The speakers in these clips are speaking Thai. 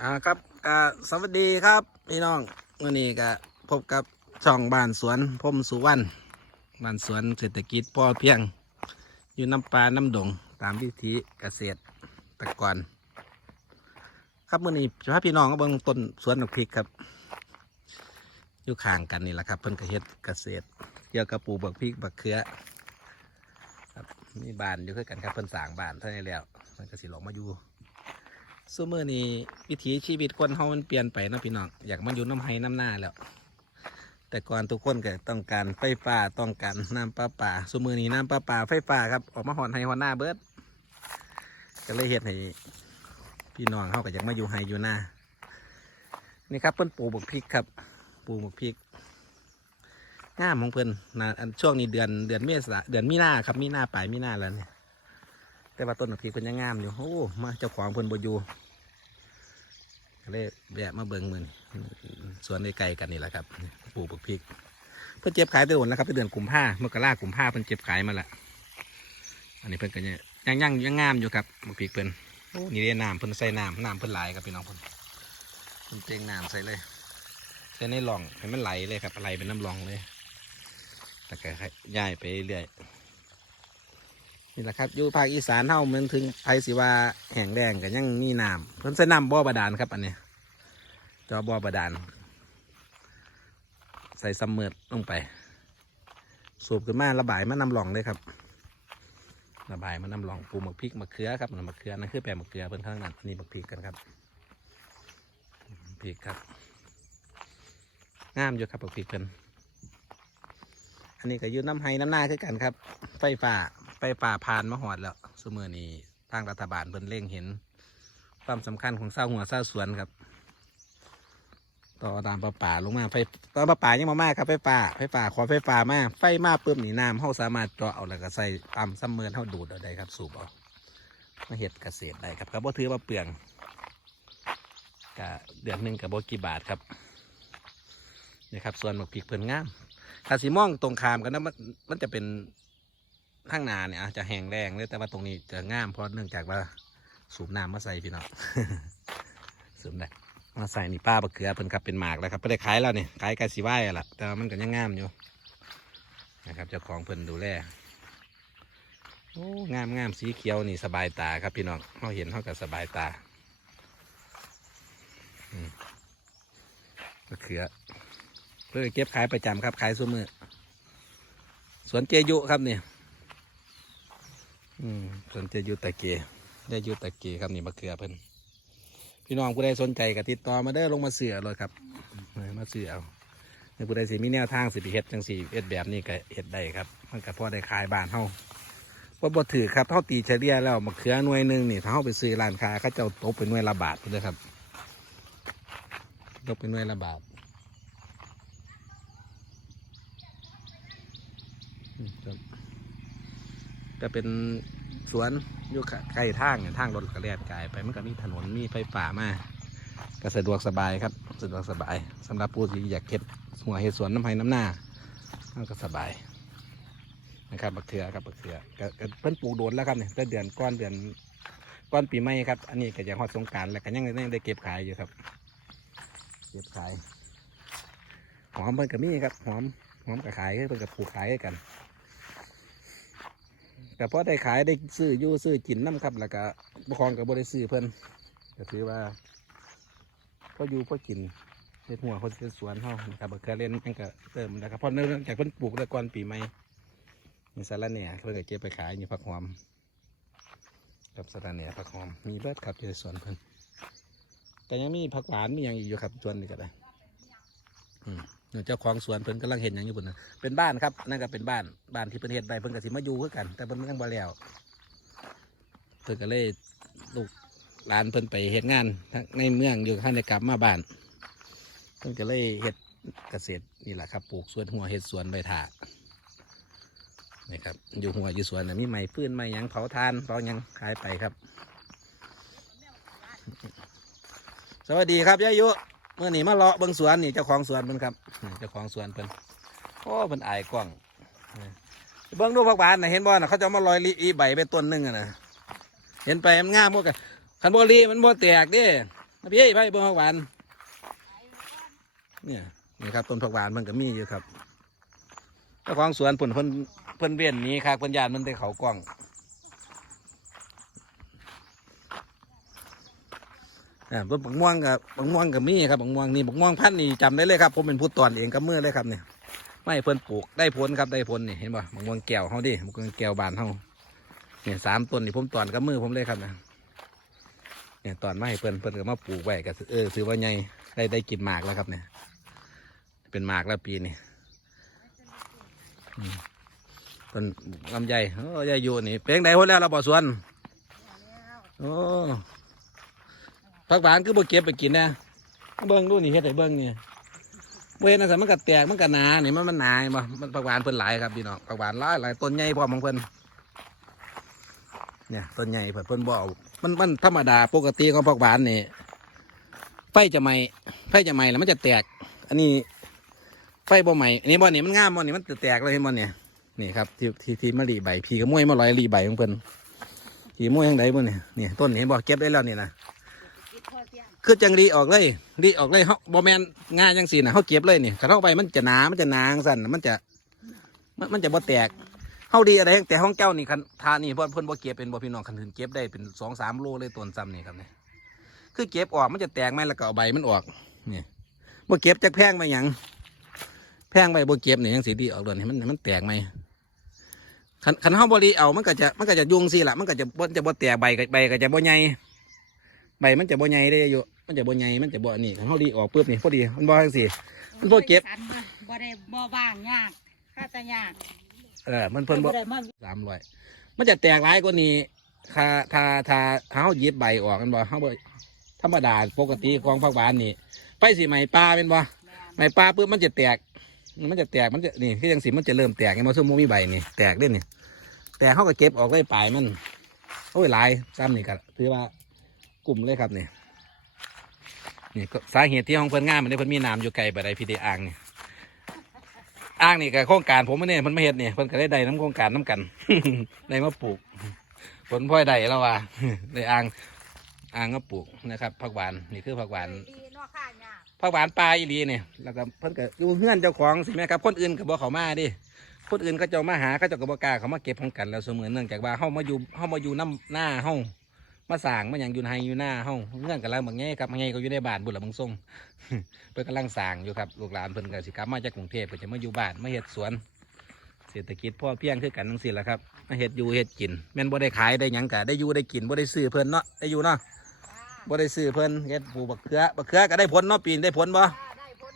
อ่าครับอ่าสวัสดีครับพี่น้องวันนี้ก็พบกับช่องบ้านสวนพมสุวรรณบ้านสวนเศรษฐกิจพอเพียง อยู่น้ำปลาน้ำดงตามวิธีเกษตรตะกอนครับมื่อนี้จะพาพี่น้องก็เบิ่งต้นสวนดอกพริกครับ อยู่ข้างกันนี่แหละครับเพิ่นก็เฮ็ดเกษตรเกี่ยวกับปลูกบักพริกบักเขือครับมีบ้านอยู่คือกันครับเพิ่นสร้างบ้านเท่านี้แล้วมันก็สิหลงมาอยู่ ซูเมอร์นี้วิถีชีวิตคนเฮามันเปลี่ยนไปนะพี่น้องอยากมาอยู่น้ำไห้น้ำหน้าแล้ว แต่ก่อนทุกคนก็ต้องการไฟฟ้าต้องการน้ำประปาซูเมอร์นี้น้ำประปาไฟฟ้าครับออกมาหอนไห้หอนหน้าเบิดก็เลยเฮ็ดให้พี่น้องเฮาก็อยากมาอยู่ไห้อยู่หน้านี่ครับเพิ่นปลูกบักพริกครับปลูกบักพริกงามของเพิ่นนะช่วงนี้เดือนเดือนเมษาเดือนมีนาครับมีนาปลายมีนาแล้วเนี่ย แต่ว่าต้นบักพริกเพิ่นยังงามอยู่โอ้มาเจ้าของเพิ่นบอยู่เลยแวะมาเบิ่งมือนสวนใกล้ๆกันนี่แหละครับปลูกบักพริก เพิ่นเจ็บขายไปโดนแล้วครับไปเดือนกุมภาเมื่อกรากุมภาเพิ่นเจ็บขายมาละอันนี้เพิ่นก็เนี่ยยังยังยังงามอยู่ครับบักพริกเพิ่นนี่เรียน้ำเพิ่นใส่น้ำน้ำเพิ่นไหลครับพี่น้องเพิ่นเพิ่นเตงน้ำใส่เลยใส่ในหลองให้มันไหลเลยครับไหลเป็นน้ำหลองเลยแล้วก็ย้ายไปเรื่อย นี่แหละครับอยู่ภาคอีสานเฮาเหมือนถึงไผสิว่าแห้งแรงกันยังมีน้ำเพิ่นใส่น้ำบ่อบาดาลครับอันนี้จอบ่อบาดาลใส่ซัมเมอร์ลงไป สูบขึ้นมาระบายมานำหลองเลยครับ ระบายมานำหลองปลูกมะพริกมะเขือครับมะเขือนั่นคือแปลมะเขือเพิ่นข้างนั้นนี่มะพริกกันครับพริกครับงามอยู่ครับมะพริกเพิ่นอันนี้ก็อยู่น้ำไห้น้ำหน้าคือกันครับ ไฟฟ้า ไฟฟ้าผ่านมาหอดแล้วสมือนี้ทางรัฐบาลเพิ่นเร่งเห็น ความสำคัญของเศร้าหัวเศร้าสวนครับ ต่อตามประป่าลงมาไฟตอนประป่ายังมามาครับไฟฟ้าไฟฟ้าขอไฟฟ้ามาไฟมาปุ๊บนี่น้ำเฮาสามารถเจาะเอาแล้วก็ใส่ตามซัมเมอร์เฮาดูดเอาได้ครับสูบเอามาเฮ็ดเกษตรได้ครับก็บ่ถือว่าเปลืองก็เดือนหนึ่งกับบ่กี่บาทครับนี่ครับส่วนหมกพริกเพิ่นงามถ้าสีม่องตรงคามกันนะมันมันจะเป็น ข้างหนาเนี่ยอาจจะแห้งแรงเลยแต่ว่าตรงนี้จะง่ามเพราะเนื่องจากว่าสูบน้ำมาใส่พี่น้องสูบได้มาใส่นี่ป้าบะเขือเพิ่นครับเป็นหมากแล้วครับไม่ได้ขายแล้วนี่ขายไก่สีไหว้ละแต่มันก็ยังงามอยู่นะครับเจ้าของเพิ่นดูแลโอ้งามงามสีเขียวนี่สบายตาครับพี่น้องเขาเห็นเขาก็สบายตามบะเขือเพื่อเก็บขายประจำครับขายซุ้มือสวนเจยุครับเนี่ย อืมสนใจอยูตะเกียได้อยูตะเกียครับนี่มะเขือเพิ่นพี่น้องผู้ใดสนใจก็ติดต่อมาได้ลงมาเสือเลยครับมาเสือเอาในผู้ใดสิมีแนวทางสิไปเฮ็ดจังสี่เฮ็ดแบบนี้ก็เฮ็ดได้ครับ มันก็พอได้ขายบ้านเฮาว่าบ่ถือครับเท่าตีเฉลี่ยแล้วมะเขือหน่วยหนึ่งนี่ถ้าเฮาไปซื้อร้านค้าเขาจ้าตกเป็นหน่วยละบาทเลยครับตกเป็นหน่วยละบาทครับ ก็เป็นสวนอยู่ใกล้ทางเนี่ยทางรถก็แล่นไกลไปมันก็มีถนนมีไฟฟ้ามาก็สะดวกสบายครับสะดวกสบายสำหรับผู้ที่อยากเฮ็ดหัวเฮ็ดสวนน้ำไผ่น้ำหน้ามันก็สบายนะครับบักเถือครับบักเถือก็ก็เพิ่นปลูกโดนแล้วครับเนี่ยตั้งเดือนก้อนเดือนก้อนปีใหม่ครับ อันนี้ก็ยังฮอดสงการแล้วก็ยังยังได้เก็บขายอยู่ครับ เก็บขายหอมเพิ่นก็มีครับหอมหอมก็ขายเพิ่นก็ปลูกขายให้กัน แต่พอได้ขายได้ซื้ออยู่ซื้อกินน้ำครับแล้วก็บคองกับบได้ซื้อเพิ่นก็ถือว่าพออยู่พอกินเฮ็ดหัวคนเฮ็ดสวนเฮานะครับก็เล่นมันก็เติมนะครับเพราะเนื่องจากเพิ่นปลูกแต่ก่อนปีใหม่มีสาระเนี่ยเพิ่นก็เก็บไปขายอยู่ผักหอมกับสาระเนี่ยผักหอมมีเบิดครับอยู่ในสวนเพิ่นแต่ยังมีผักหวานมีอย่างอีกอยู่ครับสวนนี้ก็ได้อืม เจ้าของสวนเพิ่นกำลังเห็นอย่างอยู่บนนะเป็นบ้านครับนั่นก็เป็นบ้านบ้านที่เพิ่นเฮ็ดไว้เพิ่นก็สิมาอยู่คือกัน แต่เพิ่นยังบ่แล้วเพิ่นก็เลยลูกหลานเพิ่นไปเฮ็ดงานในเมืองอยู่ข้างในกลับมาบ้านเพิ่นก็เลยเฮ็ดเกษตรนี่แหละครับปลูกสวนหัวเฮ็ดสวนใบถานี่ครับอยู่หัวอยู่สวนน่ะมีไม้ฟืนไม้ยังเผาทานเผายังขายไปครับ สวัสดีครับยายยุ เมื่อนี้มาเลาะเบิ่งสวนนี่เจ้าของสวนเพิ่นครับนี่เจ้าของสวนเพิ่นโอ้เป็นอายกล้องเบิ้งดูผักหวานนะเห็นบ่นะเขาจะเอามาลอยลีอีใบไปต้นหนึงอะนะเห็นไปมันงามหมดกันคันโบลีมันโบแตกเดิเอมาพี่ไปเบิ่งผักหวานเนี่ยนี่ครับต้นผักหวานมันก็มีอยู่ครับเจ้าของสวนเพิ่นเพิ่นเพิ่นเวียนหนี้ครับเพิ่นยานมันได้เขากล้อง อ่าเพิ่นบักม่วงกับบักม่วงกับมีครับบักม่วงนี่บักม่วงพันธุ์นี่จำได้เลยครับผมเป็นผู้ตอนเองกับมือเลยครับเนี่ยไม่เพิ่นปลูกได้ผลครับได้ผลนี่เห็นป่ะบักม่วงแก้วเฮาดิบักม่วงแก้วบานเฮาเนี่ยสามต้นนี่ผมตอนกับมือผมเลยครับนะเนี่ยตอนไมาให้เพิ่นเพิ่นก็มาปลูกไว้ก็เออถือว่าไงได้ได้กินหมากแล้วครับเนี่ย เป็นหมากแล้วปีนี้ต้นลำไยโอ้ยายอยู่นี่ เป็นจั่งใดหมดแล้วเราบ่สวนโอ้ ผักหวานคือบ่เก็บไปกินนะเบิ่งดูนี่เฮ็ดให้เบิ่งนี่เว้นนะสิมันก็แตกมันก็หนานี่มันมันหนานบ่มันผักหวานเพิ่นหลายครับพี่น้องผักหวานหลายหลายต้นใหญ่พร้อมของเพิ่นเนี่ยต้นใหญ่เพิ่นเพิ่นบ่เอามันมันธรรมดาปกติของผักหวานนี่ไฟจะไหมไฟจะไหมแล้วมันจะแตก อันนี้ไฟบ่ไหม้อันนี้บ่นี่มันงามบ่นี่มันแตกเลยเห็นบ่เนี่ยนี่ครับที่ที่ที่มารีใบพีก็มวยมาลอยรีใบของเพิ่นพีมวยยังไงบ่เนี่ยนี่ต้นนี้บ่เก็บได้แล้วนี่นะ คือจังรีออกเลยรีออกเลยเฮาบ่แมนงาจังซี่นะเฮาเก็บเลยนี่คันเฮาไปมันจะหนามันจะหนาจังซั่นมันจะ มันมันจะบ่แตกเฮาดีอะไรแต่ห้องเจ้านี่คันทานี่เพิ่นเพิ่นบ่เก็บเป็นบ่พี่น้องคันถึงเก็บได้เป็นสองสามโลเลยต้นซ้ำนี่ครับเนี่ยคือเก็บออกมันจะแตกไหมแล้วก็เอาใบมันออกนี่บ่เก็บจักแพงไปหยังแพงไปบ่เก็บนี่ยังสิดีออกเดอนให้มันให้มันแตกไหมคันคันเฮาบ่ดีเอามันก็จะมันก็จะยุงสิล่ะมันก็จะบ่จะบ่แตกใบก็ใบก็จะบ่ใหญ่ใบมันจะบ่ใหญ่ได้อยู่ มันจะบ่ใหญ่มันจะบ่นี่คันเฮาดีออกปุ๊บนี่พอดีมันบ่จังซี่ มันบ่เก็บสันบ่บ่ได้บ่ว่างยากค่าแต่ยากเออมันเพิ่นบ่ได้มาสามร้อยมันจะแตกหลายกว่านี้ถ้าถ้าถ้าถ้าเขาหยิบใบออกกันบ่เขาบ่ธรรมดาปกติของผักหวานนี่ไปสิไหมปลาเป็นบ่แม่นไหมปลาปุ๊บมันจะแตก มันจะแตกมันจะนี่ที่ยังสีมันจะเริ่มแตกไงมันซึ่งมันมีใบนี่แตกเด้นี่แต่เขาก็เก็บออกไว้ปลายมันโอ้ยหลายซ้ำนี่ก็ถือว่ากลุ่มเลยครับนี่ นี่ก็สาเหตุที่ห้องเพิ่นงามมันได้เพิ่นมีน้ำอยู่ไกลบ่ได้พี่เดอ่างนี่อ่างนี่ก็โครงการผมไม่เนี่ยเพิ่นมาเฮ็ดนี่เพิ่นก็ได้ได้น้ำโครงการน้ำกัน ได้มาปลูก ผลพลอยได้แล้วว่าได้อ่างอ่างก็ปลูกนะครับผักหวานนี่คือผักหวานดีเนาะค่ายากผักหวานปลาอีหลีเนี่ยแล้วก็เพิ่นก็อยู่เฮือนเจ้าของสิแม่ครับคนอื่นก็บ่เขามาดิคนอื่นก็เจ้ามาหาเขาเจ้าก็บ่กาเขามาเก็บของกันแล้วเสมือนเนื่องจากว่าเฮามาอยู่เฮามาอยู่น้ำหน้าเฮา มาสร้างมาหยังอยู่ไฮอยู่หน้าเฮาเงื่อนกันแล้วบางแง่ครับบางแง่ก็อยู่ในบ้านบุญละมึงส่งเพิ่นกำลังสร้างอยู่ครับลูกหลานเพิ่นก็สิกลับมาจากกรุงเทพเพิ่นจะมาอยู่บ้านมาเฮ็ดสวน เศรษฐกิจพ่อเพียงคือกันทั้งสิ้นแหละครับมาเฮ็ดอยู่เฮ็ดกินแม่นบ่ได้ขายได้หยังกะได้อยู่ได้กินบ่ได้ซื้อเพิ่นเนาะได้อยู่เนาะบ่ได้ซื้อเพิ่นเฮ็ดปลูกบักเขือบักเขือก็ได้ผลเนาะปีนได้ผลบ่ได้ผล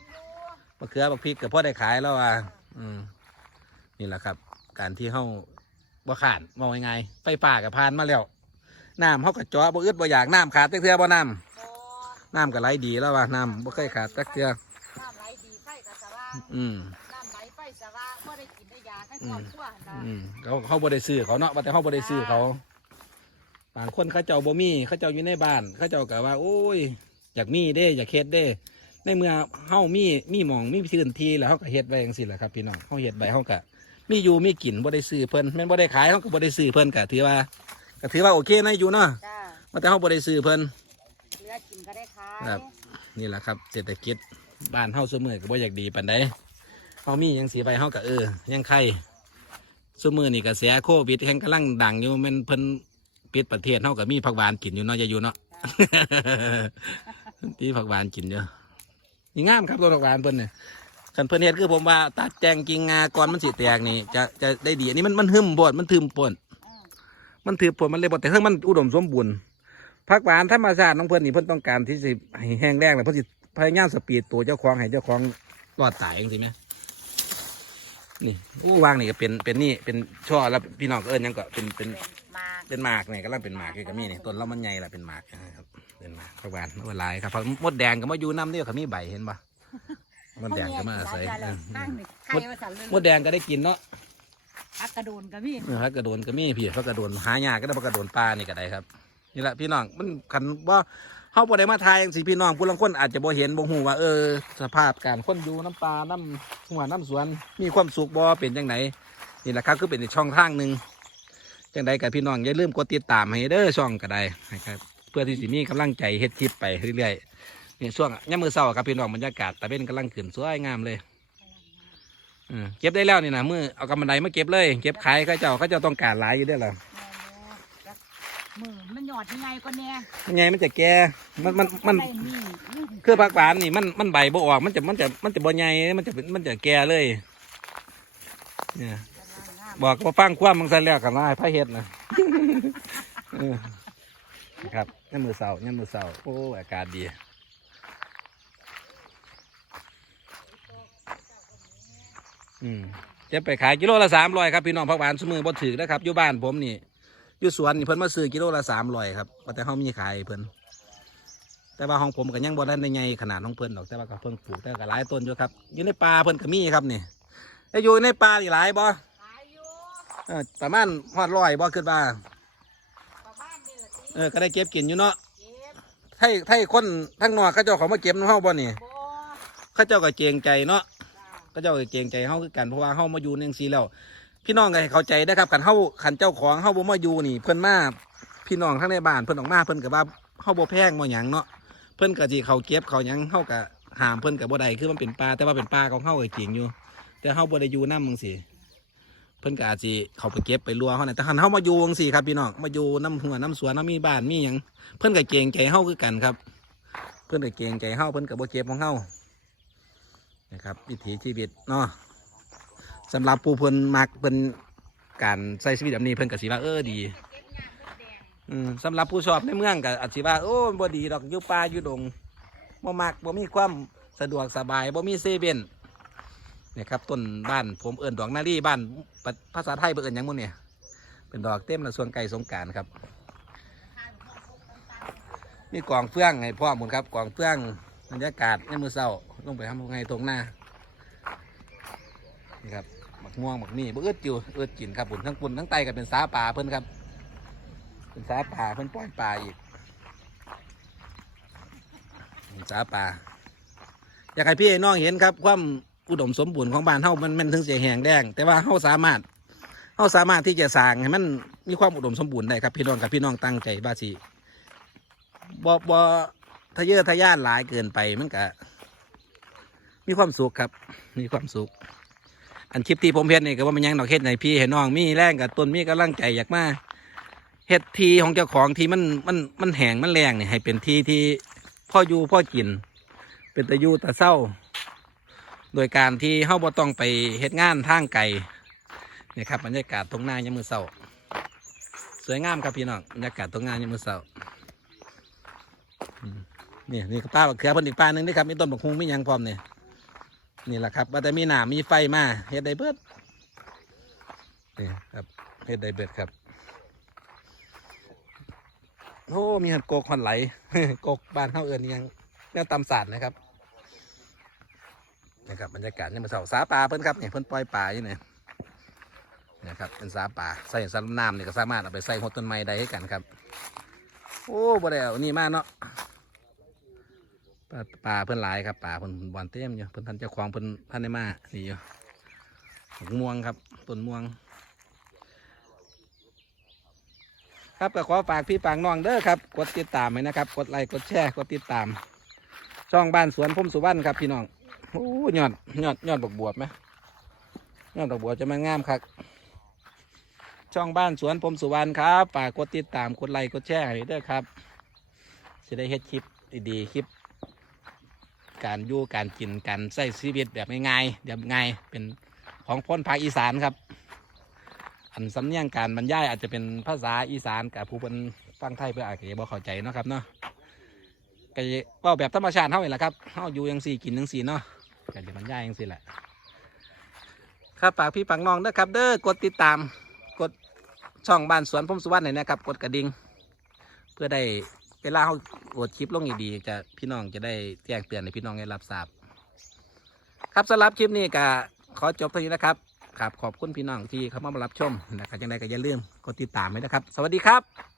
บักเขือบักพริกก็พอได้ขายแล้วอะอืมนี่แหละครับ การที่เฮาบ่ขาดมองยังไงไฟป่าก็ผ่านมาแล้ว น้ำเฮาก็เจาะบ่อึดบ่อยากน้ำขาดจักเทื่อบ่น้ำบ่น้ำก็ไหลดีแล้วว่ะน้ำบ่เคยขาดจักเทื่อน้ำไหลดีไฟก็สว่างอืมน้ำไหลไฟสว่างบ่ได้กินได้ยาทั้งครอบครัวนะอืมเขาเขาบ่ได้ซื้อเขาเนาะว่าแต่เขาบ่ได้ซื้อเขาบางคนเขาเจ้าบ่มีเขาเจ้าอยู่ในบ้าน เขาเจ้าก็ว่า โอ้ย อยากมีเด้อยากเฮ็ดเด้ ในเมื่อเฮามีมีหมองมีพื้นที่แล้วเฮาก็เฮ็ดไว้จังซี่แหละครับพี่น้องเฮาเฮ็ดไว้เฮาก็มีอยู่มีกินบ่ได้ซื้อเพิ่นแม่นบ่ได้ขายเฮาก็บ่ได้ซื้อเพิ่นก็ถือว่า ก็ถือว่าโอเคนะอยู่เนาะจ้าว่าแต่เฮาบ่ได้ซื้อเพิ่นเหลือกินก็ได้ขายครับนี่แหละครับเศรษฐกิจบ้านเฮาซุมื้อก็บ่อยากดีปานใดเฮามีหยังสิไปเฮาก็เออยังไข่ซุมื้อนี่กระแสโควิดแห่งกำลังดังอยู่แม่นเพิ่นปิดประเทศเฮาก็มีผักหวานกินอยู่เนาะอย่าอยู่เนาะ ที่ผักหวานกินเยอะนี่งามครับต้นผักหวานเพิ่นเนี่ยคันเพิ่นเฮ็ดคือผมว่าตัดแจงกิ่งงาก่อนมันสิแตกนี่จะจะได้ดีอันนี้มันมันหึมปวดมันทึมปวดอื มมันถือปวดมันเลยบ่แต่เพิ่งมันอุดมสมบูรณ์ผักหวานธรรมชาติของเพิ่นนี่เพิ่นต้องการที่สิให้แห้งแรงแล้วเพิ่นสิพยายามสปีดตัวเจ้าของให้เจ้าของรอดตายจังซี่แหมนี่อู้วางนี่ก็เป็นเป็นนี่เป็นช่อแล้วพี่น้องก็เอิ้นหยังก็เป็นเป็นมาเป็นหมากนี่กำลังเป็นหมากอยู่กับมีนี่ต้นเรามันใหญ่ละเป็นหมากนะครับเป็นหมากผักหวานเมื่อไรครับเพราะมดแดงก็มาอยู่น้ำเดียวเขามีใบเห็นปะมดแดงก็มาอาศัยข้งเออข้างนี่ไข่ว่าสั่นเลยมดแดงก็ได้กินเนาะ พักกระโดนก็มีเออพักกระโดนก็มีพี่พักกระโดนหายากก็ได้พักกระโดนปลานี่ก็ได้ครับ นี่แหละพี่น้องมันคันว่าเฮาบ่ได้มาทายจังสิพี่น้องผู้ลางคนอาจจะบ่เห็นบ่ฮู้ว่าเออ สภาพการคนอยู่น้ำปลาน้ำหัวน้ำสวน มีความสุขบ่เป็นจังไดนี่แหละครับคือเป็นช่องทางหนึ่งจังใดกับพี่น้องอย่าลืมกดติดตามให้เด้อช่องก็ได้นะครับเพื่อที่สิมีกำลังใจเฮ็ดคลิปไปเรื่อยๆนี่ช่วงย่ำมือเศร้าครับพี่น้องบรรยากาศตะเวนกำลังขึ้นสวยงามเลย เก็บได้แล้วนี่นะมือเอากำบันไดมาเก็บเลย เก็บขายเขาเจ้าเขาเจ้าต้องการหลายอยู่เด้วยล่ะมือมันหยอดยังไงก็แน่มันไงมันจะแก่มันมันมันได้นี่นี่คือผักหวานนี่มันมันใบบ่ออกมันจะมันจะมันจะบ่ใหญ่มันจะเป็นมันจะแก่เลย เนี่ยบอกว่าฟังความมังสันแล้วกันว่าให้พระเฮ็ดนะเออนะครับย่ำมือเสาย่ำมือเสาโอ้อากาศดี อืมจะไปขายกิโลละสามร้อยครับพี่น้องผักหวานสมือบ่ถือนะครับอยู่บ้านผมนี่อยู่สวนนี่เพิ่นมาซื้อกิโลละสามร้อยครับว่าแต่เขามีขายเพิ่นแต่ว่าของผมก็ยังบ่ได้ในไงขนาดของเพิ่นดอกแต่ว่าก็เพิ่งปลูกแต่ก็หลายต้นอยู่ครับ อยู่ในป่าเพิ่นก็มีครับนี่แต่อยู่ในป่านี่หลายบ่ขายอยู่เออประมาณฮอดร้อยบ่ขึ้นว่าประมาณนี้ละสิเออก็ได้เก็บกินอยู่เนาะเก็บไทยไทยคนทั้งนอกเขาเจ้าเขามาเก็บน้ำเฮาบ่นี่บ่เขาเจ้าก็เกรงใจเนาะ จ้าเจ้าเกรงใจเฮาคือกันเพราะว่าเฮามาอยู่ในจังซี่แล้วพี่น้องก็ให้เข้าใจนะครับกันเฮาคันเจ้าของเฮาบ่มาอยู่นี่ เพิ่นมาพี่น้องทั้งในบ้านเพิ่นออกมาเพิ่นก็ว่าเฮาบ่แพงบ่หยังเนาะเพิ่นก็สิเขาเก็บเขาหยังเฮาก็ห้ามเพิ่นก็บ่ได้คือมันเป็นป่าแต่ว่าเป็นป่าของเฮาก็จริงอยู่ แต่เฮาบ่ได้อยู่นำจังซี่เพิ่นก็อาจสิเขาไปเก็บไปรัวเฮาน่ะแต่คันเฮามาอยู่จังซี่ครับพี่น้องมาอยู่น้ำหัวน้ำสวนน้ำมีบ้านมีหยังเพิ่นก็เกรงใจเฮาคือกันครับ เพิ่นก็เกรงใจเฮาเพิ่นก็บ่เก็บของเฮา นะครับวิถีชีวิตเนาะสำหรับผู้เพิ่นมักเพิ่นการใช้ชีวิตแบบนี้เพิ่นก็สิว่าเออดีสำหรับผู้ชอบในเมืองก็อาจสิว่าโอ้บ่ดีดอกอยู่ป่าอยู่ดงบ่มักบ่มีความสะดวกสบายบ่มีเซเว่นเนี่ยครับต้นบ้านผมเอิ้นดอกนารีบ้านภาษาไทยเพิ่นอิ้นหยังหมื้เนี่ยเป็นดอกเต็มละส่วนไก่สงการครับมีกองเฟื่องให้พ่อมุนครับกองเฟื่องบรรยากาศในมือเศร้า ลงไปทำไงตรงหน้านี่ครับหมักม่วงหมักนี่บ่เอื้อจิวเอื้อกินครับบุญทั้งปุ่นทั้งไตก็เป็นสาป่าเพิ่นครับ เป็นสาป่าเพิ่นปล่อยป่าอีกเป็นสาป่าอยากให้พี่น้องเห็นครับ ความอุดมสมบูรณ์ของบ้านเฮามันมันถึงเสียแหงแดง แต่ว่าเฮาสามารถเฮาสามารถที่จะสร้างให้มันมีความอุดมสมบูรณ์ได้ครับ พี่น้องกับพี่น้องตั้งใจบ้าสิบอบอทะเยอทะยานหลายเกินไปมันก็ มีความสุขครับ มีความสุข อันคลิปที่ผมเห็นนี่ก็ว่ามันยังดอกเฮ็ดในพี่เห็นน้องมีแรงกับต้นมีกำลังใจอยากมาเฮ็ดทีของเจ้าของที่มันมันมันแห้งมันแรงนี่ให้เป็นที่ที่พ่ออยู่พ่อกิน เป็นตะยูตะเศร้า โดยการที่เฮาบ่ต้องไปเฮ็ดงานทางไกลนี่ครับบรรยากาศตรงหน้ายามมือเศร้าสวยงามครับพี่น้องบรรยากาศตรงหน้ายามมือเศร้านี่นี่ก็ป้าบักเขือเพิ่นอีกป้าหนึ่งนี่ครับมีต้นบักฮุงมีหยังพร้อมเนี่ย นี่แหละครับว่าแต่มีหนามมีไฟมาเฮ็ดได้เบิดนี่ครับเฮ็ดได้เบิดครับโอ้มีหันโกกหันไหลโกกบานเฮาเอิ้นอิหยังแนวตำสาดนะครับนะครับบรรยากาศนี่มาเสาสาป่าเพิ่นครับเนี่ยเพิ่นปล่อยป่าอยู่เนี่ยนะครับเป็นสาป่าใส่สารน้ำเนี่ยก็สามารถเอาไปใส่หัวต้นไม้ได้ให้กันครับ โอ้บ่ได้เอานี่มาเนาะ ปลาปลาเพิ่นหลายครับปลาเพิ่นบอนเต็มอยู่เพิ่นทันเจ้าของเพิ่นท่านได้มานี่อยู่ม่วงครับต้นม่วง ครับก็ขอฝากพี่ฝากน้องเด้อครับ กดติดตามไว้นะครับ กดไลค์กดแชร์กดติดตาม ช่องบ้านสวนพุ่มสุวรรณครับพี่น้องโอ้ยอดยอดยอดบกบวบไหมยอดบักบวบจะมางามครับช่องบ้านสวนพรมสุวรรณครับฝากกดติดตามกดไลค์กดแชร์ให้ด้วยครับจะได้เฮ็ดคลิปดีๆคลิป การอยู่การกินการใช้ชีวิตแบบง่ายๆแบบง่ายเป็นของพ้นภาคอีสานครับ อันสำเนียงการบรรยายอาจจะเป็นภาษาอีสานกับผู้เป็นฟังไทยเพื่ออาจจะบ่เข้าใจเนาะครับเนาะก็จะเว่าแบบธรรมชาติเท่าไหร่ละครับเฮาอยู่ยังสี่กินยังสี่เนาะก็จะบรรยายยังสี่แหละครับฝากพี่ปังน้องเด้อครับ เด้อกดติดตามกดช่องบ้านสวนพมสุวรรณหน่อยนะครับ กดกระดิ่งเพื่อได้ เวลาเขาโหลดคลิปลงดีๆจะพี่น้องจะได้แจ้งเตือนให้พี่น้องได้รับทราบ ครับสำหรับคลิปนี้ก็ขอจบเท่านี้นะครับครับขอบคุณพี่น้องที่เข้ามารับชมนะครับยังไงก็อย่าลืมกดติดตามไว้นะครับ สวัสดีครับ